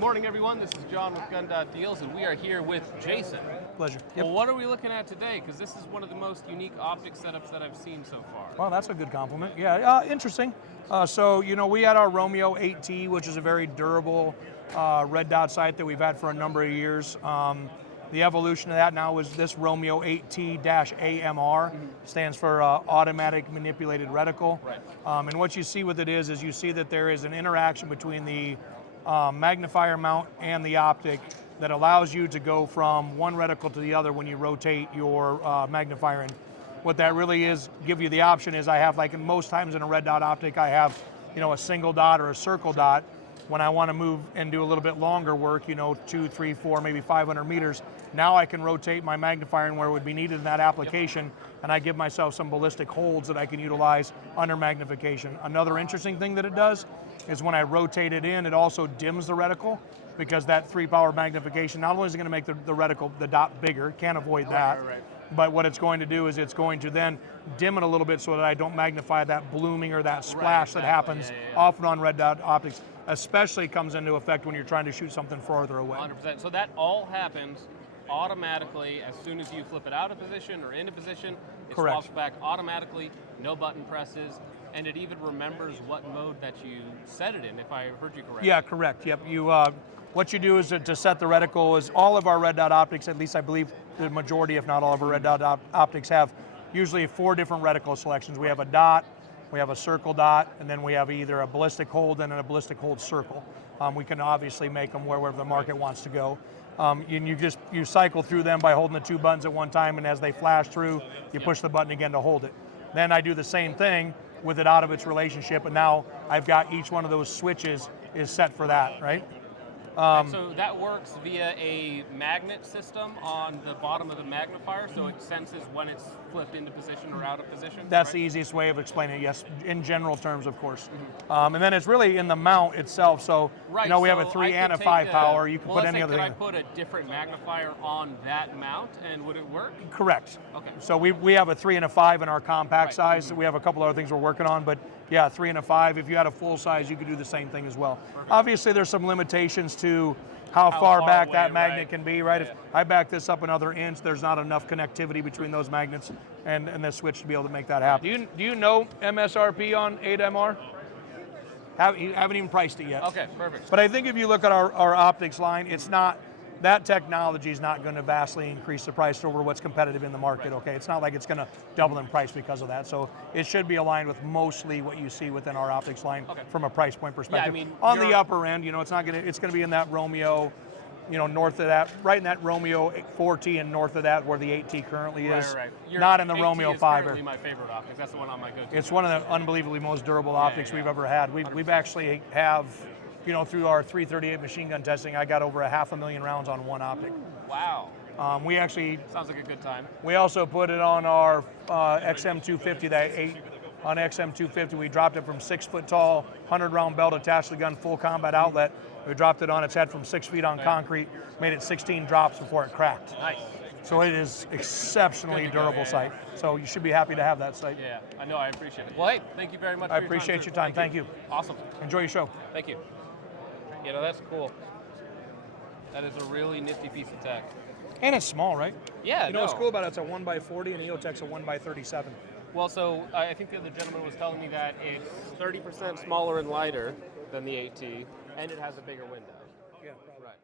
Good morning, everyone. This is John with Gun.Deals, and we are here with Jason. Pleasure. Yep. Well, what are we looking at today? Because this is one of the most unique optic setups that I've seen so far. Well, that's a good compliment. Yeah, interesting. So, we had our Romeo 8T, which is a very durable red dot sight that we've had for a number of years. The evolution of that now is this Romeo 8T-AMR, stands for Automatic Manipulated Reticle. Right. And what you see with it is you see that there is an interaction between the magnifier mount and the optic that allows you to go from one reticle to the other when you rotate your magnifier. And what that really is, give you the option is I have, like most times in a red dot optic, I have, a single dot or a circle dot. When I want to move and do a little bit longer work, 2, 3, 4, maybe 500 meters, now I can rotate my magnifier in where it would be needed in that application, and I give myself some ballistic holds that I can utilize under magnification. Another interesting thing that it does is when I rotate it in, it also dims the reticle, because that 3-power magnification not only is it going to make the reticle, the dot bigger, can't avoid that, Right. but what it's going to do is it's going to then dim it a little bit so that I don't magnify that blooming or that splash that happens often on red dot optics, especially comes into effect when you're trying to shoot something farther away. 100%. So that all happens automatically as soon as you flip it out of position or into position. It Correct. swaps back automatically, no button presses, and it even remembers what mode that you set it in, if I heard you correctly. Yeah, correct. Yep. What you do is to set the reticle is all of our red dot optics, at least I believe the majority, if not all of our red dot optics, have usually 4 different reticle selections. We have a dot, we have a circle dot, and then we have either a ballistic hold and a ballistic hold circle. We can obviously make them wherever the market wants to go. And you cycle through them by holding the 2 buttons at one time, and as they flash through, you push the button again to hold it. Then I do the same thing with it out of its relationship, and now I've got each one of those switches is set for that, right? So that works via a magnet system on the bottom of the magnifier, so it senses when it's flipped into position or out of position? That's right? the easiest way of explaining it, yes, in general terms, of course. And then it's really in the mount itself, so we have a 3 and a 5 power, you can put any other thing. Could I put a different magnifier on that mount, and would it work? Correct. Okay. So we have a 3 and a 5 in our compact size. We have a couple other things we're working on, but yeah, 3 and a 5. If you had a full size, you could do the same thing as well. Perfect. Obviously, there's some limitations to how far back away, that magnet right. can be, right? Yeah. If I back this up another inch, there's not enough connectivity between those magnets and the switch to be able to make that happen. Do you know MSRP on 8MR? You haven't even priced it yet. Okay, perfect. But I think if you look at our optics line, it's not, that technology is not going to vastly increase the price over what's competitive in the market, okay? It's not like it's going to double in price because of that. So it should be aligned with mostly what you see within our optics line from a price point perspective. Yeah, I mean, on the upper end, it's going to be in that Romeo, north of that, right in that Romeo 4T and north of that where the 8T currently is. Right. Not in the 8T Romeo is 5. currently my favorite optics. That's the one on my go-to. It's one of the unbelievably most durable optics we've ever had. We've actually have, through our 338 machine gun testing, I got over 500,000 rounds on one optic. Wow. We actually Sounds like a good time. We also put it on our XM250. On XM250, we dropped it from 6 foot tall, 100-round belt attached to the gun, full combat outlet. We dropped it on its head from 6 feet on concrete, made it 16 drops before it cracked. Nice. So it is exceptionally durable sight. So you should be happy to have that sight. Yeah, I know, I appreciate it. Well, hey, thank you very much. I appreciate your time. Thank you. Awesome. Enjoy your show. Thank you. That's cool. That is a really nifty piece of tech. And it's small, right? Yeah, what's cool about it? It's a 1x40 and EOTech's a 1x37. Well, so I think the other gentleman was telling me that it's 30% smaller and lighter than the 8T, and it has a bigger window. Yeah, probably. Right.